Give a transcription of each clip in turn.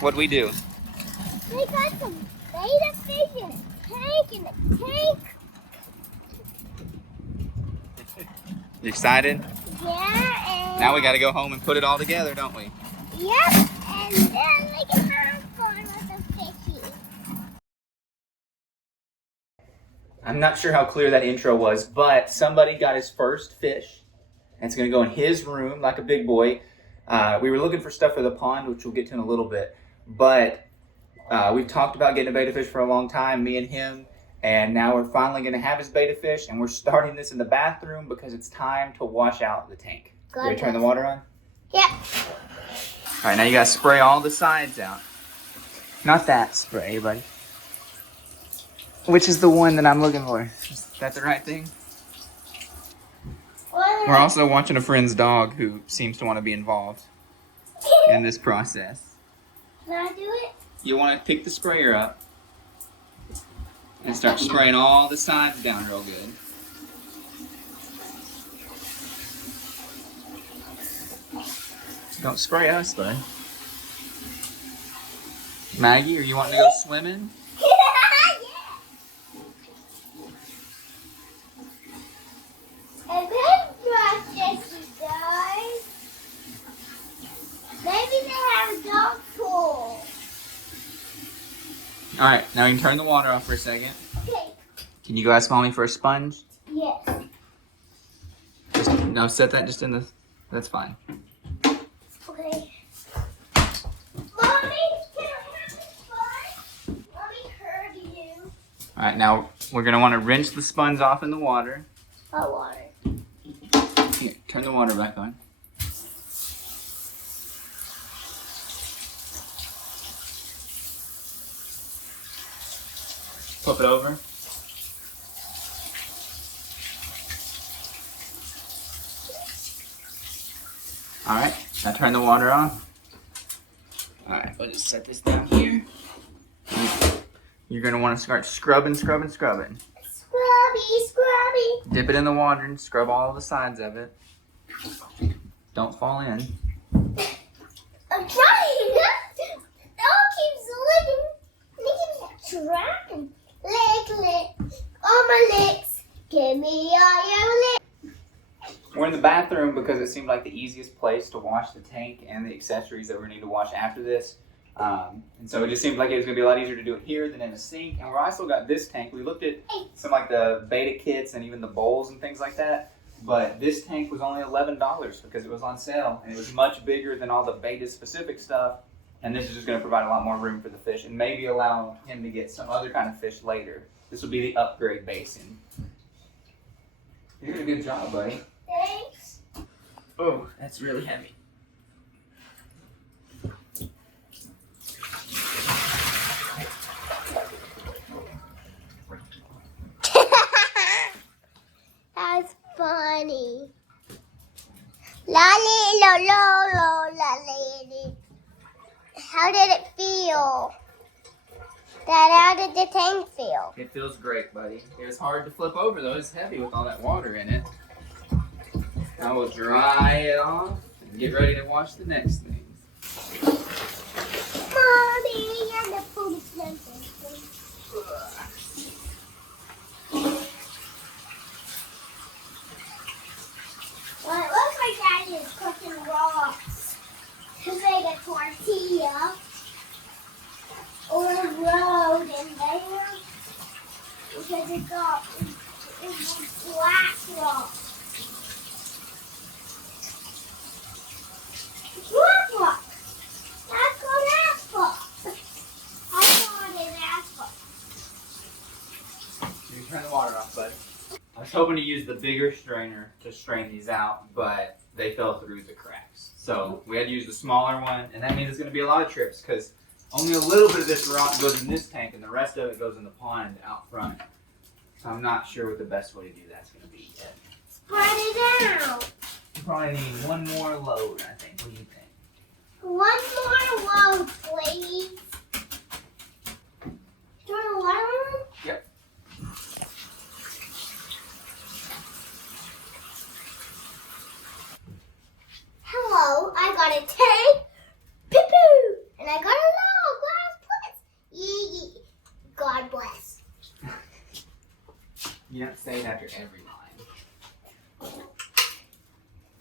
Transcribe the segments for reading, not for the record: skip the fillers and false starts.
What'd we do? We got some beta fish in a tank in a tank. You excited? Yeah, and Now we got to go home and put it all together, don't we? yep, and then we can have fun with the fishies. I'm not sure how clear that intro was, but somebody got his first fish, and it's going to go in his room like a big boy. We were looking for stuff for the pond, which we'll get to in a little bit, but we've talked about getting a betta fish for a long time, me and him, and now we're finally going to have his betta fish, and we're starting this in the bathroom because it's time to wash out the tank. Ready to turn the water on? Yep. All right, now you got to spray all the sides out. Not that spray, buddy. Which is the one that I'm looking for? Is that the right thing? We're also watching a friend's dog who seems to want to be involved in this process. Can I do it? You want to pick the sprayer up and start spraying all the sides down real good. Don't spray us, bud. Maggie, are you wanting to go swimming? A good process, you guys. Maybe they have a dog pool. Alright, now you can turn the water off for a second. Okay. Can you go ask Mommy for a sponge? Yes. No, set that just in the... That's fine. Okay. Mommy, can I have a sponge? Mommy heard you. Alright, now we're going to want to rinse the sponge off in the water. Hot water. Here, turn the water back on. Flip it over. Alright, now turn the water off. Alright, we'll just set this down here. You're going to want to start scrubbing. Scrubby. Dip it in the water and scrub all the sides of it. Don't fall in. I'm trying. The dog keeps licking. He keeps trying. Lick. All my licks. Give me all your licks. We're in the bathroom because it seemed like the easiest place to wash the tank and the accessories that we're going to need to wash after this. And so it just seemed like it was going to be a lot easier to do it here than in the sink. And we also got this tank. We looked at some like the beta kits and even the bowls and things like that. But this tank was only $11 because it was on sale. And it was much bigger than all the beta specific stuff. And this is just going to provide a lot more room for the fish and maybe allow him to get some other kind of fish later. This will be the upgrade basin. You did a good job, buddy. Thanks. Oh, that's really heavy. That's funny. Lolly, lo, lo, lo, la, lady. How did it feel? Dad, how did the tank feel? It feels great, buddy. It was hard to flip over, though. It's heavy with all that water in it. Now we'll dry it off and get ready to wash the next thing. Mommy, and the food is well, it looks like Daddy is cooking rocks to make a tortilla or a road in there because it was black rock. Black rock. That's called asphalt. I call it asphalt. You can turn the water off, bud. I was hoping to use the bigger strainer to strain these out, but they fell through the cracks. So we had to use the smaller one, and that means it's going to be a lot of trips because only a little bit of this rock goes in this tank, and the rest of it goes in the pond out front. So I'm not sure what the best way to do that's going to be yet. Spread it out. You probably need one more load, I think. What do you think? One more load, please. Turn the water on? Yep. Hello, I got a tank, poo-poo, and I got a You don't say it after every line.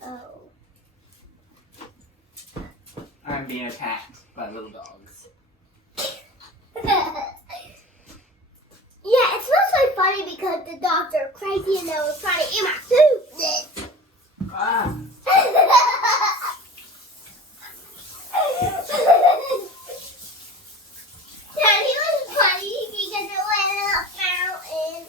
Oh. I'm being attacked by little dogs. Yeah, it's mostly funny because the dogs are crazy and they were trying to eat my food. Ah. Yeah, he was funny because it went in a fountain.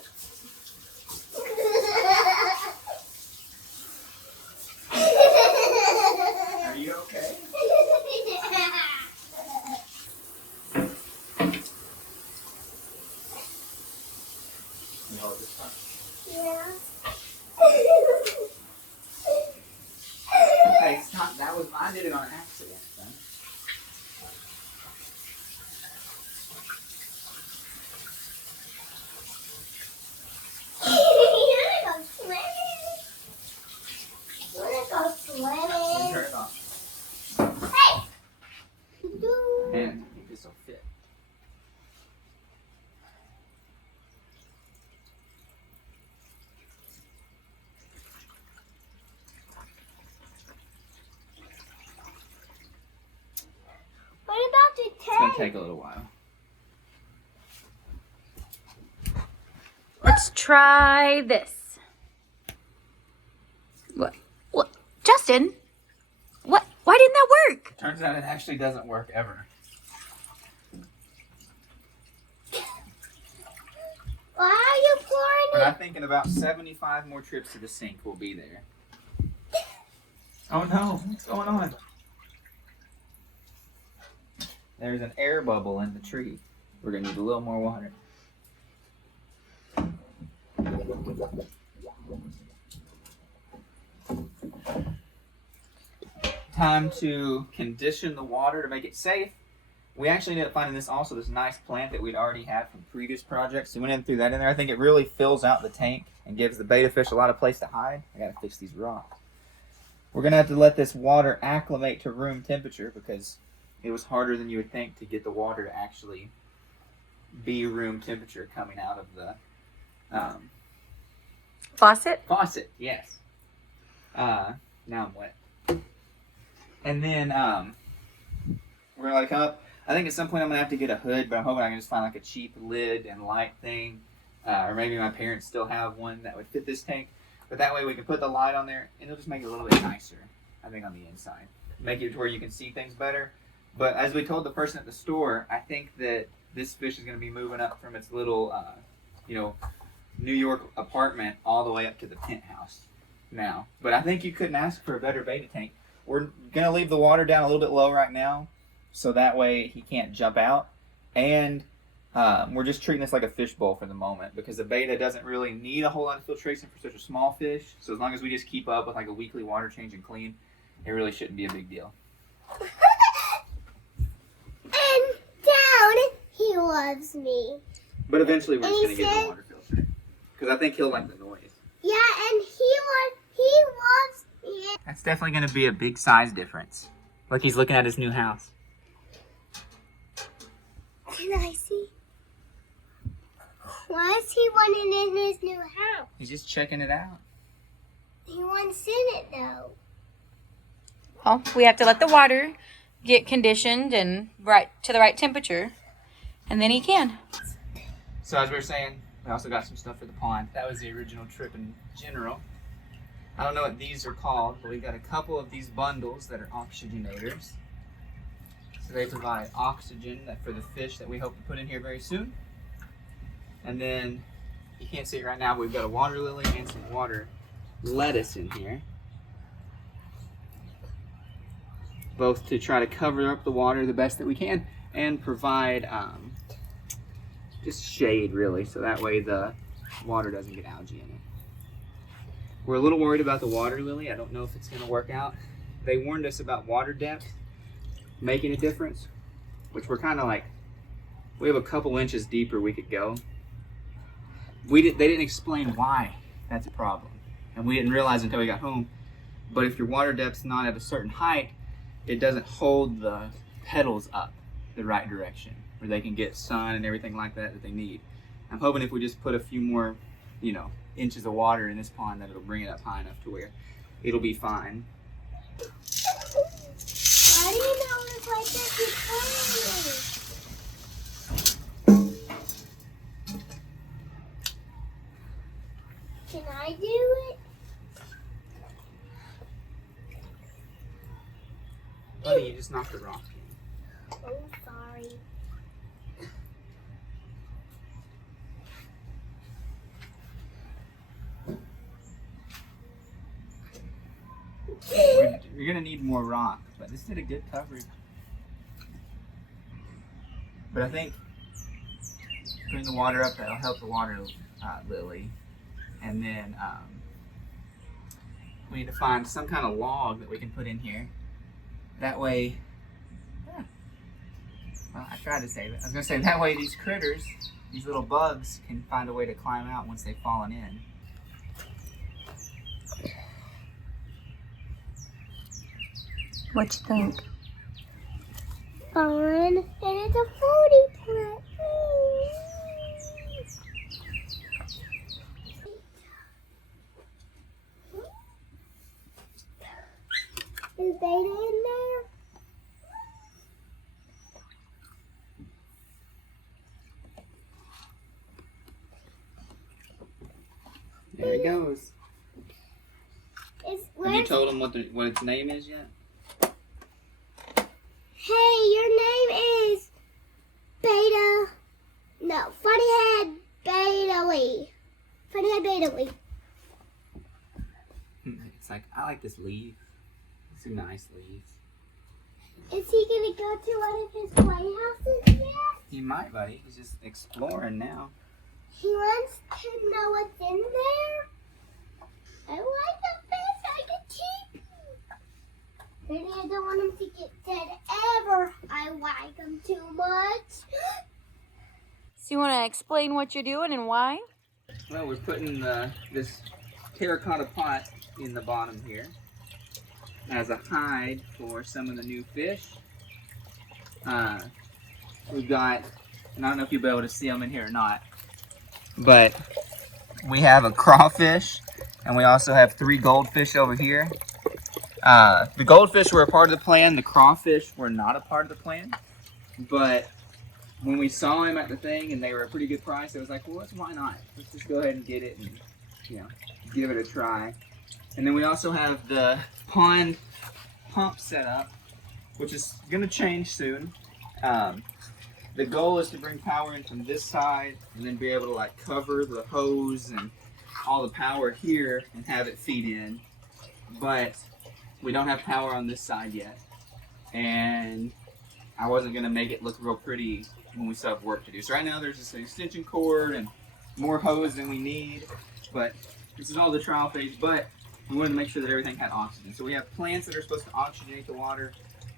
Are you okay? Can you hold this one? Yeah. Hey, stop. That was I did it on accident, son. You wanna go swimming? You wanna go Turn swimming? it off. Hey! And I think this will fit. What about the It's gonna tank? take a little while. Let's try this. What? What? Justin? What? Why didn't that work? Turns out it actually doesn't work ever. Why are you But pouring I'm thinking about 75 more trips to the sink will be there. Oh no, what's going on? There's an air bubble in the tree. We're gonna need a little more water. Time to condition the water to make it safe. We actually ended up finding this nice plant that we'd already had from previous projects. So we went in and threw that in there. I think it really fills out the tank and gives the betta fish a lot of place to hide. I gotta fix these rocks. We're gonna have to let this water acclimate to room temperature because it was harder than you would think to get the water to actually be room temperature coming out of the Faucet? faucet. Yes. Now I'm wet. And then we're gonna let it come up. I think at some point I'm gonna have to get a hood, but I'm hoping I can just find like a cheap lid and light thing, or maybe my parents still have one that would fit this tank. But that way we can put the light on there, and it'll just make it a little bit nicer. I think on the inside, make it to where you can see things better. But as we told the person at the store, I think that this fish is gonna be moving up from its little, New York apartment all the way up to the penthouse now. But I think you couldn't ask for a better betta tank. We're gonna leave the water down a little bit low right now, so that way he can't jump out. And we're just treating this like a fish bowl for the moment because the betta doesn't really need a whole lot of filtration for such a small fish. So as long as we just keep up with like a weekly water change and clean, it really shouldn't be a big deal. And down, he loves me. But eventually we're just And gonna he get the said- water filter because I think he'll like the noise. Yeah, and he loves me. That's definitely gonna be a big size difference. Look, he's looking at his new house. Can I see? Why is he wanting in his new house? He's just checking it out. He wants in it though. Well, we have to let the water get conditioned and right to the right temperature, and then he can. So as we were saying, we also got some stuff for the pond. That was the original trip in general. I don't know what these are called, but we got a couple of these bundles that are oxygenators. So they provide oxygen for the fish that we hope to put in here very soon. And then, you can't see it right now, but we've got a water lily and some water lettuce in here. Both to try to cover up the water the best that we can and provide just shade really, so that way the water doesn't get algae in it. We're a little worried about the water lily. I don't know if it's going to work out. They warned us about water depth making a difference, which we're kind of like, we have a couple inches deeper we could go. They didn't explain why that's a problem, and we didn't realize until we got home. But if your water depth's not at a certain height, it doesn't hold the petals up the right direction where they can get sun and everything like that that they need. I'm hoping if we just put a few more you know, inches of water in this pond that it'll bring it up high enough to where it'll be fine. Why do you know it's like this before? Can I do it? Buddy, you just knocked the rock in. Oh, sorry. You're gonna need more rock, but this did a good coverage. But I think putting the water up, that'll help the water lily. And then we need to find some kind of log that we can put in here. That way, well, I tried to save it. I was gonna say that way these critters, these little bugs, can find a way to climb out once they've fallen in. What you think? Fun, and it's a floaty plant. Is Beta in there? There it goes. Is Have you told them what its name is yet? Hey, your name is Beta. No, Funny Head Beta Lee. Funny Head Beta Lee. It's like, I like this leaf. It's a nice leaf. Is he gonna go to one of his playhouses yet? He might, buddy. He's just exploring now. He wants to know what's in there. I like the fish I can keep. Maybe I don't want him to get dead ever. I like him too much. So you want to explain what you're doing and why? Well, we're putting this terracotta pot in the bottom here as a hide for some of the new fish. We've got, and I don't know if you'll be able to see them in here or not, but we have a crawfish, and we also have 3 goldfish over here. The goldfish were a part of the plan. The crawfish were not a part of the plan. But when we saw them at the thing and they were a pretty good price, it was like, well, why not? Let's just go ahead and get it and, you know, give it a try. And then we also have the pond pump set up, which is going to change soon. The goal is to bring power in from this side and then be able to like cover the hose and all the power here and have it feed in. But we don't have power on this side yet. And I wasn't going to make it look real pretty when we still have work to do. So right now there's just an extension cord and more hose than we need. But this is all the trial phase. But we wanted to make sure that everything had oxygen. So we have plants that are supposed to oxygenate the water,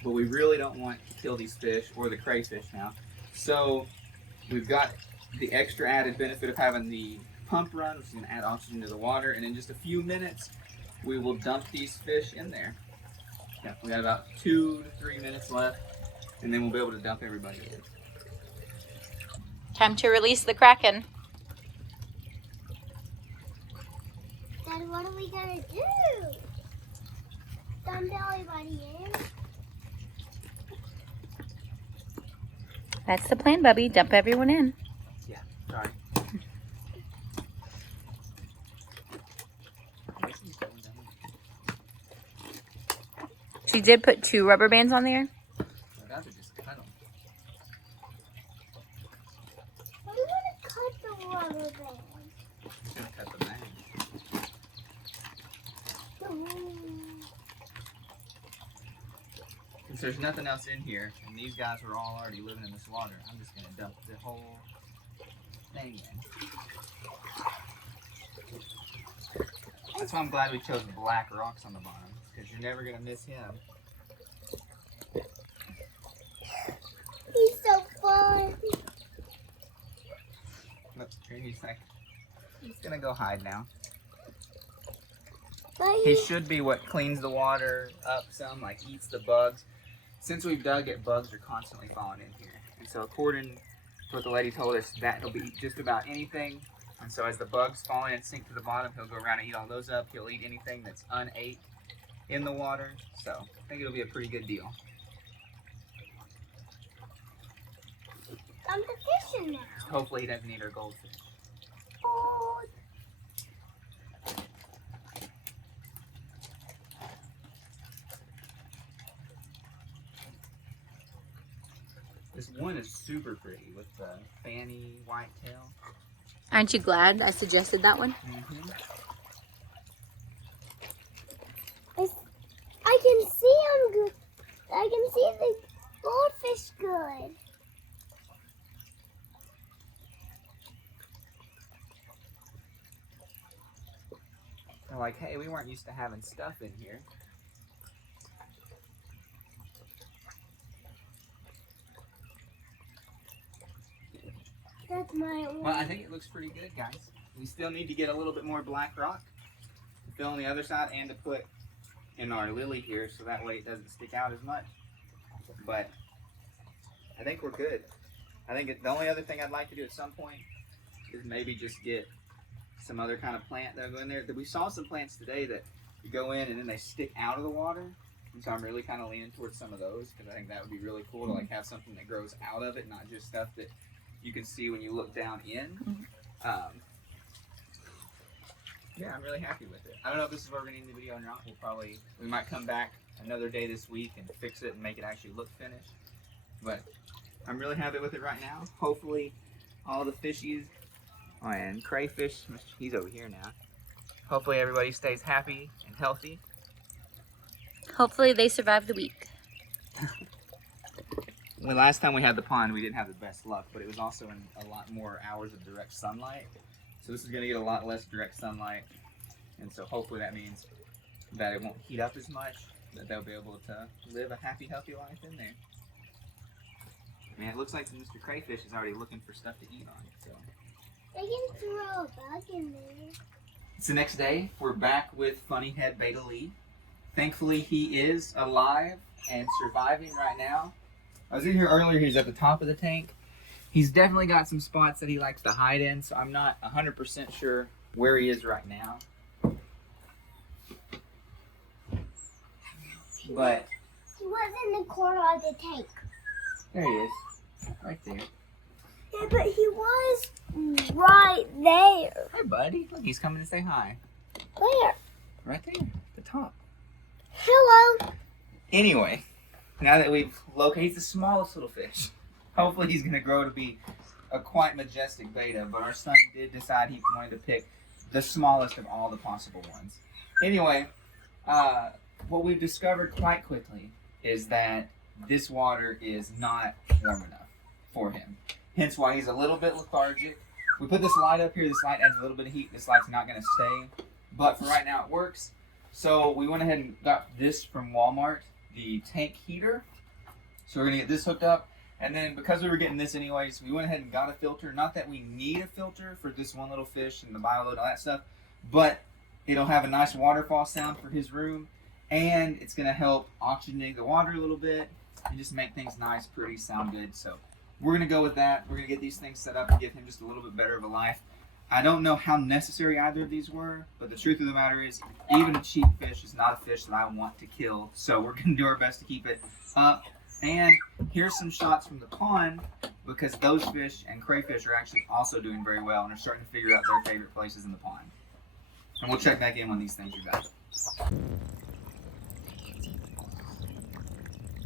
but we really don't want to kill these fish or the crayfish now. So we've got the extra added benefit of having the pump run, which is going to add oxygen to the water. And in just a few minutes, we will dump these fish in there. Yeah, we got about 2 to 3 minutes left, and then we'll be able to dump everybody in. Time to release the Kraken. Then what are we gonna do? Dump everybody in? That's the plan, Bubby. Dump everyone in. Yeah, sorry. She did put 2 rubber bands on there. That's just cut them. Why do you want to cut the rubber band? Just gonna cut the bag. Since there's nothing else in here, and these guys were all already living in this water, I'm just gonna dump the whole thing in. That's why I'm glad we chose black rocks on the bottom, because you're never gonna miss him. He's so fun. Look, he's like, he's gonna go hide now. But He should be what cleans the water up some, like eats the bugs. Since we've dug it, bugs are constantly falling in here. And so according to what the lady told us, that'll be just about anything And so as the bugs fall in and sink to the bottom, he'll go around and eat all those up. He'll eat anything that's unate in the water. So I think it'll be a pretty good deal. I'm the fishing now. Hopefully he doesn't eat our goldfish. Oh. This one is super pretty with the fanny white tail. Aren't you glad I suggested that one? Mm-hmm. I can see him good. I can see the goldfish good. They're like, hey, we weren't used to having stuff in here. That's my one. Well, I think it looks pretty good, guys. We still need to get a little bit more black rock to fill on the other side and to put in our lily here so that way it doesn't stick out as much. But I think we're good. I think the only other thing I'd like to do at some point is maybe just get some other kind of plant that'll go in there. We saw some plants today that you go in and then they stick out of the water. And so I'm really kind of leaning towards some of those because I think that would be really cool to like have something that grows out of it, not just stuff that you can see when you look down in. Yeah, I'm really happy with it. I don't know if this is where we're going to end the video or not. We might come back another day this week and fix it and make it actually look finished. But I'm really happy with it right now. Hopefully all the fishies and crayfish, he's over here now. Hopefully everybody stays happy and healthy. Hopefully they survive the week. The last time we had the pond, we didn't have the best luck, but it was also in a lot more hours of direct sunlight. So this is going to get a lot less direct sunlight, and so hopefully that means that it won't heat up as much, that they'll be able to live a happy, healthy life in there. I mean, it looks like Mr. Crayfish is already looking for stuff to eat on. So I can throw a bug in there. it's the next day. We're back with Funny Head Beta Lee. Thankfully, he is alive and surviving right now. I was in here earlier. He was at the top of the tank. He's definitely got some spots that he likes to hide in, so I'm not 100% sure where he is right now. But He was in the corner of the tank. there he is, right there. Yeah, but he was right there. Hi, buddy. Look, he's coming to say hi. Where? Right there, at the top. Hello. Anyway, now that we've located, he's the smallest little fish. Hopefully he's going to grow to be a quite majestic beta, but our son did decide he wanted to pick the smallest of all the possible ones. Anyway, what we've discovered quite quickly is that this water is not warm enough for him. Hence why he's a little bit lethargic. We put this light up here. This light adds a little bit of heat. This light's not going to stay, but for right now it works. So we went ahead and got this from Walmart, the tank heater. So we're going to get this hooked up. And then because we were getting this anyways, we went ahead and got a filter. Not that we need a filter for this one little fish and the bioload and all that stuff, but it'll have a nice waterfall sound for his room. And it's going to help oxygenate the water a little bit and just make things nice, pretty, sound good. So we're going to go with that. We're going to get these things set up and give him just a little bit better of a life. I don't know how necessary either of these were, but the truth of the matter is, even a cheap fish is not a fish that I want to kill. So we're going to do our best to keep it up. And here's some shots from the pond, because those fish and crayfish are actually also doing very well and are starting to figure out their favorite places in the pond. And we'll check back in when these things are back.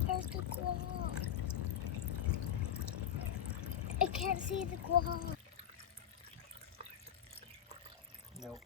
There's the guava. I can't see the guava. Nope.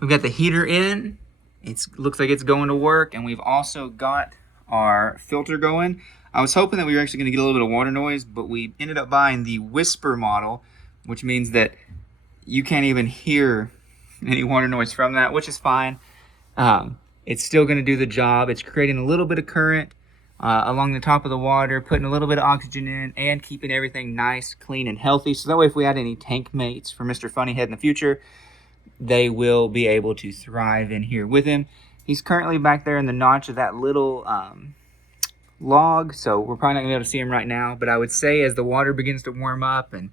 We've got the heater in. It looks like it's going to work, and we've also got our filter going. I was hoping that we were actually going to get a little bit of water noise, but we ended up buying the Whisper model, which means that you can't even hear any water noise from that, which is fine. It's still going to do the job. It's creating a little bit of current along the top of the water, putting a little bit of oxygen in, and keeping everything nice, clean, and healthy. So that way if we had any tank mates for Mr. Funnyhead in the future, they will be able to thrive in here with him. He's currently back there in the notch of that little log, so we're probably not gonna be able to see him right now, but I would say as the water begins to warm up and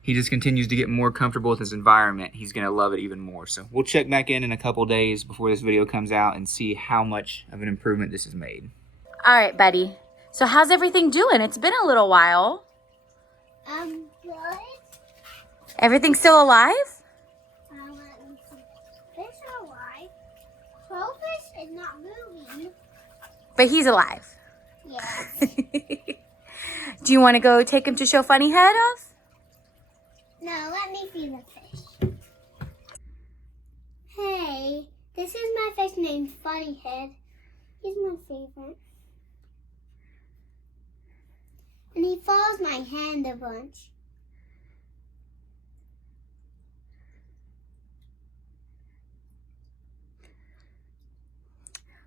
he just continues to get more comfortable with his environment, he's gonna love it even more. So we'll check back in a couple days before this video comes out and see how much of an improvement this has made. All right, buddy. So how's everything doing? It's been a little while. Good. Everything's still alive? Let me see. Fish are alive. Crowfish is not moving. But he's alive. Yes. Do you want to go take him to show Funny Head off? No, let me see the fish. Hey, this is my fish named Funny Head. He's my favorite. And he follows my hand a bunch.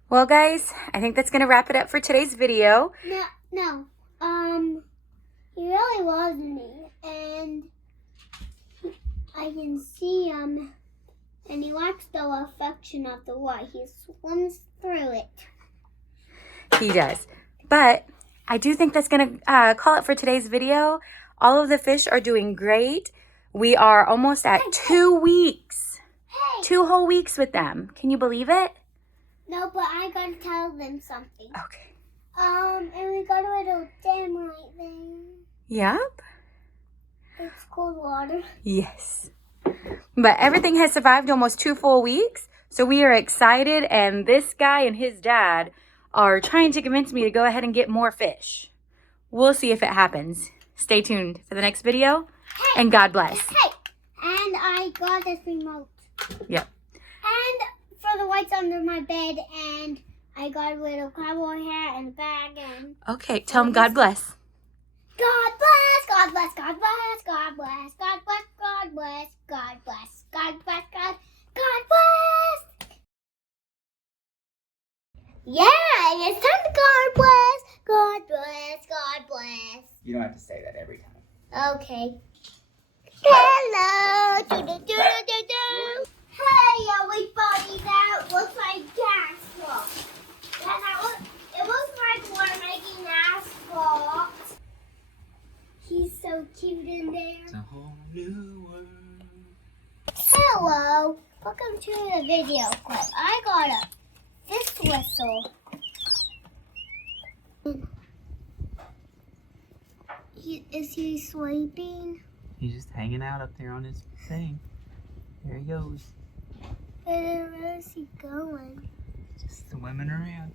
Well, guys, I think that's going to wrap it up for today's video. No. He really loves me, and I can see him, and he likes the affection of the water. He swims through it. He does. But I do think that's going to call it for today's video. All of the fish are doing great. We are almost at 2 weeks. Hey! 2 whole weeks with them. Can you believe it? No, but I gotta tell them something. Okay. And we got a little dam right there. Yep. It's cold water. Yes. But everything has survived almost 2 full weeks. So we are excited. And this guy and his dad are trying to convince me to go ahead and get more fish. We'll see if it happens. Stay tuned for the next video. Hey, and God bless. Hey, and I got this remote. Yep. And for the whites under my bed, and I got a little cowboy hat and a bag, and Okay, tell him God bless. God bless, God bless, God bless, God bless, God bless, God bless, God bless, God bless, God bless. Yeah, and it's time to God bless, God bless, God bless. You don't have to say that every time. Okay. Hello. Do-do-do-do-do. Hey, everybody. That looks like asphalt. It looks like we're making asphalt. He's so cute in there. It's a whole new world. Hello. Welcome to the video clip. I got this whistle. Is he sleeping? He's just hanging out up there on his thing. There he goes. Where is he going? Just swimming around.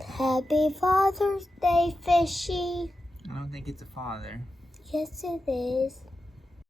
Happy Father's Day, Fishy. I don't think it's a father. Yes, it is.